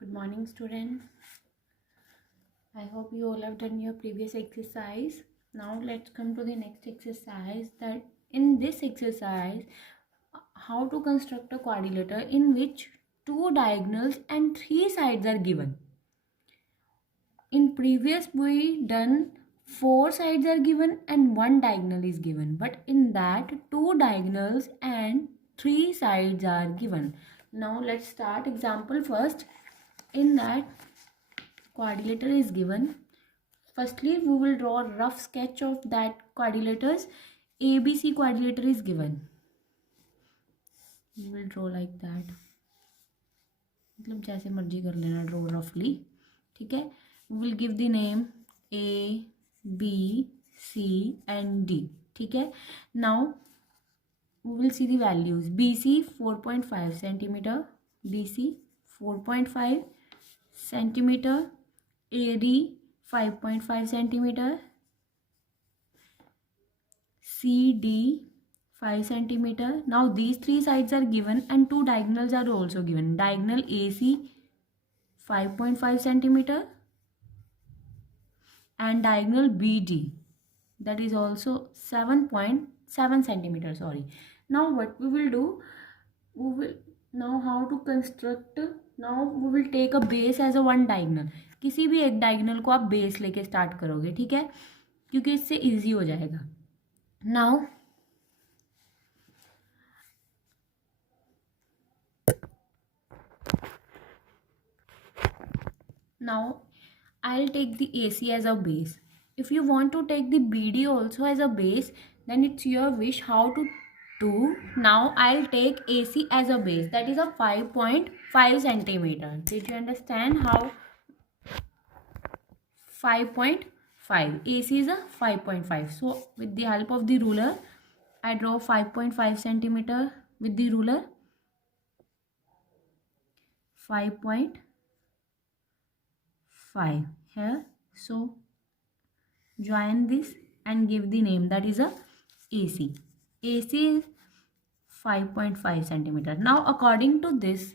Good morning, students. I hope you all have done your previous exercise. Now let's come to the next exercise. That in this exercise, how to construct a quadrilateral in which two diagonals and three sides are given. In previous we done four sides are given and one diagonal is given, but in that two diagonals and three sides are given. Now let's start example first. In that quadrilateral is given. Firstly, we will draw a rough sketch of that quadrilaterals. ABC quadrilateral is given. We will draw like that. मतलब जैसे मर्जी कर लेना, draw roughly. ठीक है. We will give the name A, B, C and D. ठीक है. Now we will see the values. BC 4.5 centimeter, BC 4.5 centimeter, AD 5.5 centimeter, CD 5 centimeter. Now these three sides are given and two diagonals are also given. Diagonal AC 5.5 centimeter and diagonal BD, that is also 7.7 centimeter. Sorry. Now what we will do, we will now how to construct. Now we will take a base as a one diagonal. किसी भी एक diagonal को आप base लेके start करोगे, ठीक है, क्योंकि इससे easy हो जाएगा. Now I'll take the AC as a base. If you want to take the BD also as a base, then it's your wish how to do. Now I'll take AC as a base, that is a 5.5 centimeter. Did you understand how? 5.5. AC is a 5.5. So with the help of the ruler, I draw 5.5 centimeter with the ruler. 5.5 here. So join this and give the name, that is a AC. AC is 5.5 centimeter. Now according to this,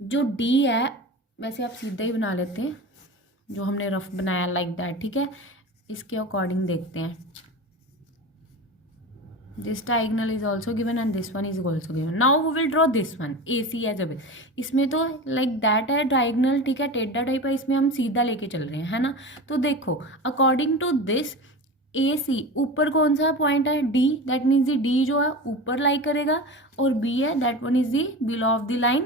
जो D है वैसे आप सीधा ही बना लेते हैं, जो हमने रफ बनाया लाइक दैट. ठीक है, इसके अकॉर्डिंग देखते हैं. This diagonal is also given and this one is also given. Now we will draw this one AC as a base. इसमें तो like that है diagonal, ठीक है, टेढ़ा टाइप है, इसमें हम सीधा लेके चल रहे हैं, है ना. तो देखो according to this AC ऊपर कौन सा पॉइंट है, D, that means the D जो है ऊपर लाई करेगा, और B है that one is the below of the line.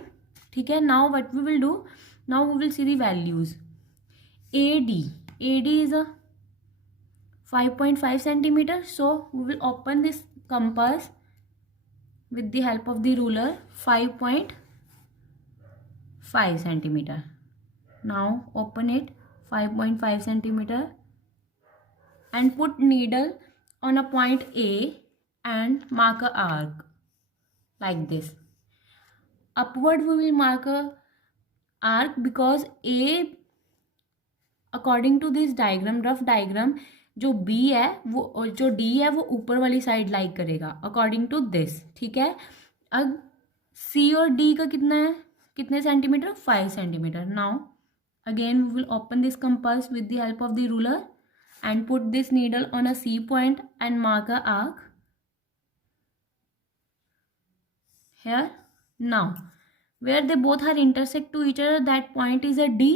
ठीक है. Now what we will do, now we will see the values. AD is a 5.5 centimeter. So we will open this compass with the help of the ruler. 5.5 centimeter. Now open it, 5.5 centimeter, and put needle on a point A and mark a arc like this. Upward we will mark a arc because A, according to this diagram, rough diagram, जो B है वो, जो D है वो ऊपर वाली side like करेगा according to this. ठीक है. अब C और D का कितना है, कितने centimetre, 5 centimetre. Now again we will open this compass with the help of the ruler and put this needle on a C point and mark a arc here. Now where they both are intersect to each other, that point is a D.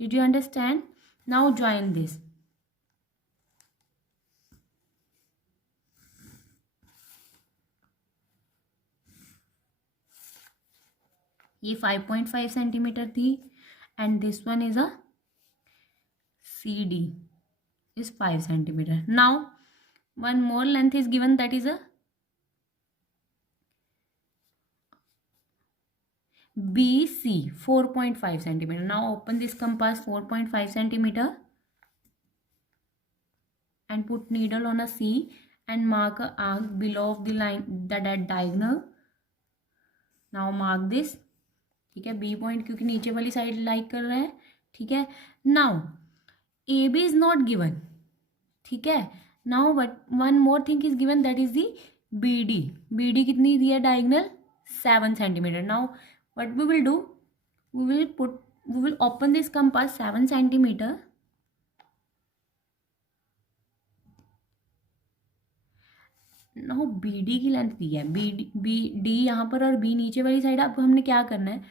Did you understand? Now join this. ये 5.5 centimetre थी and this one is a CD is 5 centimeter. Now one more length is given, that is a BC 4.5 centimeter. Now open this compass, 4.5 centimeter, and put needle on a C and mark a arc below of the line, that diagonal. Now mark this. ठीक है, B point क्योंकि नीचे वाली side like कर रहा है. ठीक है. Now AB is not given. ठीक है. Now one more thing is given, that is the BD. BD कितनी दी है diagonal, 7 centimetre. Now what we will do, we will open this compass 7 centimeter. Now B D की length दी है, B D यहाँ पर और बी नीचे वाली साइड। अब हमने क्या करना है,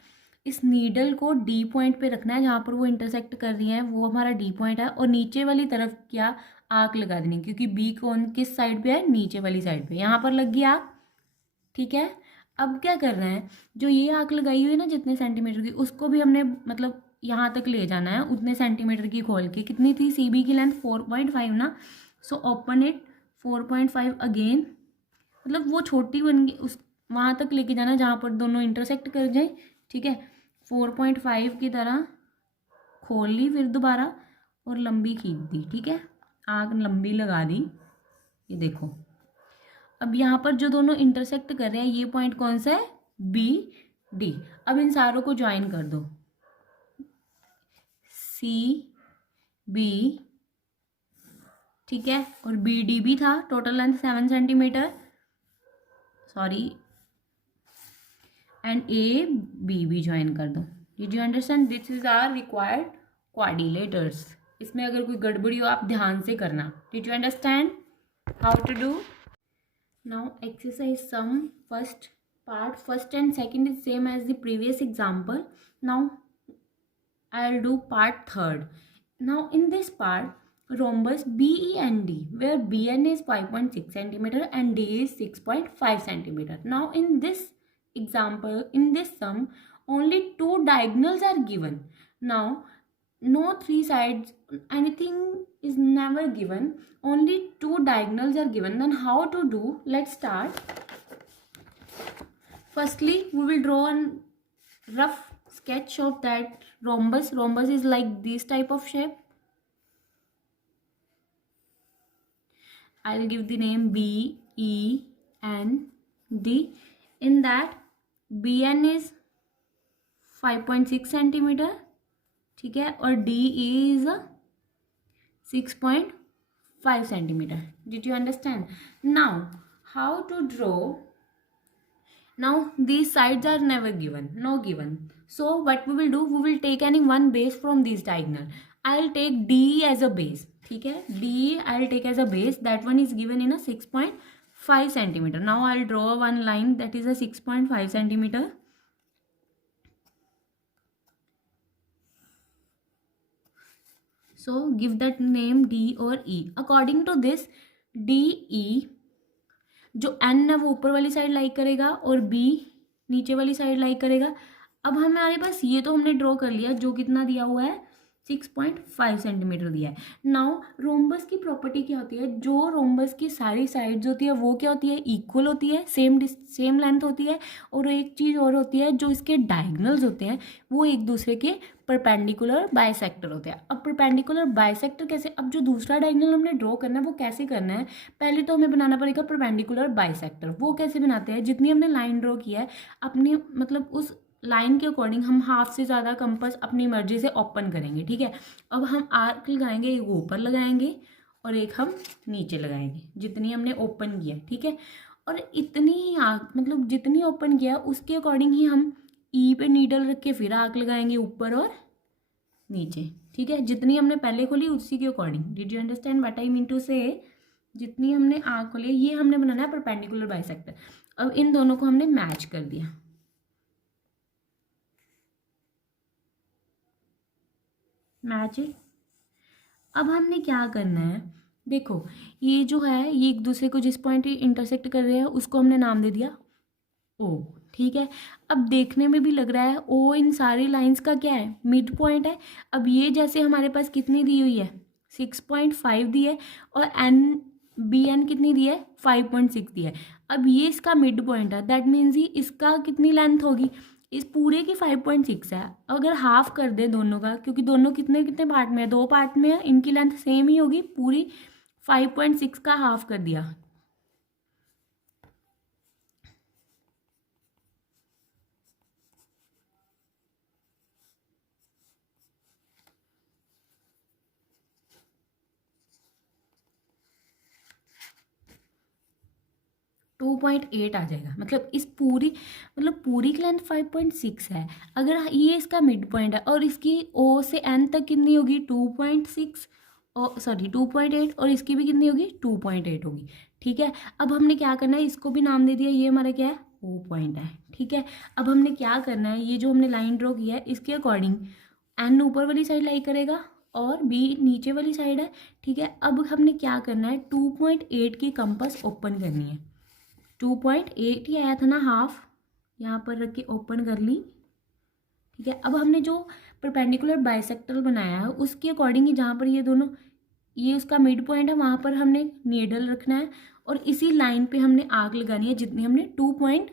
इस नीडल को डी पॉइंट पे रखना है, जहाँ पर वो इंटरसेक्ट कर रही है वो हमारा डी पॉइंट है, और नीचे वाली तरफ क्या आर्क लगा देनी, क्योंकि बी कौन किस साइड पे है, नीचे वाली साइड पे। यहाँ पर लग गई आर्क, ठीक है। अब क्या कर रहे हैं, जो ये आर्क लगाई हुई है ना जितने सेंटीमीटर की, उसको भी हमने मतलब यहाँ तक ले जाना है उतने सेंटीमीटर की खोल के। कितनी थी सी बी की लेंथ 4.5 ना, सो ओपन इट 4.5 अगेन, मतलब वो छोटी बन गई, उस वहाँ तक लेके जाना जहाँ पर दोनों इंटरसेक्ट कर जाए, ठीक है। 4.5 की तरह खोल ली फिर दोबारा और लंबी खींच दी, ठीक है, आग लंबी लगा दी, ये देखो। अब यहाँ पर जो दोनों इंटरसेक्ट कर रहे हैं ये पॉइंट कौन सा है, बी डी। अब इन सारों को ज्वाइन कर दो, सी बी, ठीक है, और बी डी भी था, total length 7 centimetre, sorry, and A B भी ज्वाइन कर दो। Did you understand, this is our required quadrilaterals. इसमें अगर कोई गड़बड़ी हो आप ध्यान से करना। Did you understand how to do. Now exercise some first part, first and second is same as the previous example. Now I'll do part third. Now in this part, rhombus BE and D, where BN is 5.6 centimeter and D is 6.5 centimeter. Now in this example, in this sum, only 2 diagonals are given. Now no 3 sides, anything is never given, only 2 diagonals are given. Then how to do, let's start. Firstly we will draw a rough sketch of that rhombus. Rhombus is like this type of shape. I'll give the name B E N D. In that BN is 5.6 centimeter, ठीक है, और D is 6.5 centimeter. Did you understand? Now how to draw. Now these sides are never given, no given, so what we will do, we will take any one base from this diagonal. I'll take D as a base, ठीक है, D I'll take as a base, that one is given in a 6.5 centimeter. Now I'll draw one line that is a 6.5 centimeter. So give that name D or E. According to this D E, जो N है वो ऊपर वाली side like करेगा और B नीचे वाली side like करेगा। अब हमारे पास ये तो हमने ड्रॉ कर लिया, जो कितना दिया हुआ है 6.5 सेंटीमीटर दिया है। नाउ रोम्बस की प्रॉपर्टी क्या होती है, जो रोम्बस की सारी साइड्स होती है वो क्या होती है, इक्वल होती है, सेम लेंथ होती है, और एक चीज़ और होती है, जो इसके डायगनल्स होते हैं वो एक दूसरे के परपेंडिकुलर बाइसेक्टर होते हैं। अब परपेंडिकुलर बाइसेक्टर कैसे, अब जो दूसरा डायगनल हमने ड्रॉ करना है वो कैसे करना है, पहले तो हमें बनाना पड़ेगा परपेंडिकुलर बाइसेक्टर। वो कैसे बनाते हैं, जितनी हमने लाइन ड्रॉ किया है अपनी मतलब उस लाइन के अकॉर्डिंग हम हाफ से ज़्यादा कंपास अपनी मर्जी से ओपन करेंगे, ठीक है। अब हम आर्क लगाएंगे, एक ऊपर लगाएंगे और एक हम नीचे लगाएंगे, जितनी हमने ओपन किया, ठीक है। और इतनी आर्क मतलब जितनी ओपन किया उसके अकॉर्डिंग ही हम ई पे नीडल रख के फिर आर्क लगाएंगे ऊपर और नीचे, ठीक है, जितनी हमने पहले खोली उसी के according. Did you understand what I mean to say, जितनी हमने आर्क खोली ये हमने बनाना है परपेंडिकुलर बाइसेक्टर। अब इन दोनों को हमने मैच कर दिया, मैच इट। अब हमने क्या करना है, देखो ये जो है ये एक दूसरे को जिस पॉइंट इंटरसेक्ट कर रहे हैं उसको हमने नाम दे दिया ओ, ठीक है। अब देखने में भी लग रहा है ओ इन सारी लाइंस का क्या है, मिड पॉइंट है। अब ये जैसे हमारे पास कितनी दी हुई है 6.5 दी है, और एन बी एन कितनी दी है 5.6 दी है। अब ये इसका मिड पॉइंट है, दैट मीन्स ही इसका कितनी लेंथ होगी, इस पूरे की 5.6 है। अगर हाफ कर दे दोनों का, क्योंकि दोनों कितने कितने पार्ट में है, 2 पार्ट में है, इनकी लेंथ सेम ही होगी, पूरी 5.6 का हाफ कर दिया। 2.8 आ जाएगा। मतलब इस पूरी की लेंथ 5.6 है। अगर ये इसका मिड पॉइंट है और इसकी ओ से एन तक कितनी होगी 2.6 और 2.8 और इसकी भी कितनी होगी 2.8 होगी। ठीक है, अब हमने क्या करना है, इसको भी नाम दे दिया, ये हमारा क्या है ओ पॉइंट है। ठीक है, अब हमने क्या करना है, ये जो हमने लाइन ड्रॉ किया है इसके अकॉर्डिंग एन ऊपर वाली साइड लाई करेगा और बी नीचे वाली साइड है। ठीक है, अब हमने क्या करना है 2.8 की कंपास ओपन करनी है। 2.8 ही आया था ना हाफ, यहाँ पर रख के ओपन कर ली। ठीक है, अब हमने जो परपेंडिकुलर बाइसेक्टर बनाया है उसके अकॉर्डिंग ही जहाँ पर ये दोनों ये उसका मिड पॉइंट है वहाँ पर हमने नीडल रखना है और इसी लाइन पे हमने आग लगानी है जितनी हमने 2.5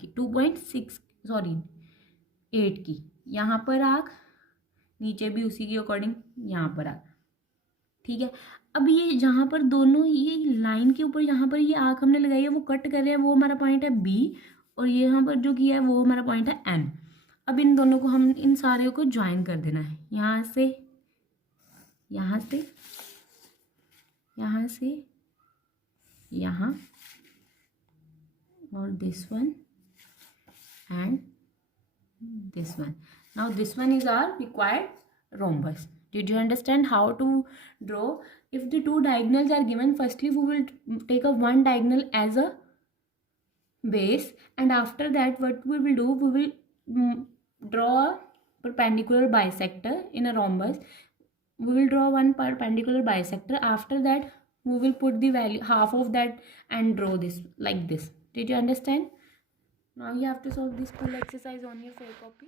की 2.6 सॉरी 8 की, यहाँ पर आग, नीचे भी उसी के अकॉर्डिंग यहाँ पर आग। ठीक है, अब ये जहाँ पर दोनों ये लाइन के ऊपर यहाँ पर ये आग हमने लगाई है वो कट कर रहे हैं, वो हमारा पॉइंट है बी और ये यहाँ पर जो किया है वो हमारा पॉइंट है एन। अब इन दोनों को हम इन सारे को ज्वाइन कर देना है, यहाँ से यहाँ से यहाँ से यहाँ और this one and this one. Now this one is our required rhombus. Did you understand how to draw? If the two diagonals are given, firstly we will take a one diagonal as a base and after that what we will do, we will draw a perpendicular bisector in a rhombus. We will draw one perpendicular bisector. After that we will put the value half of that and draw this like this. Did you understand? Now you have to solve this full exercise on your fair copy.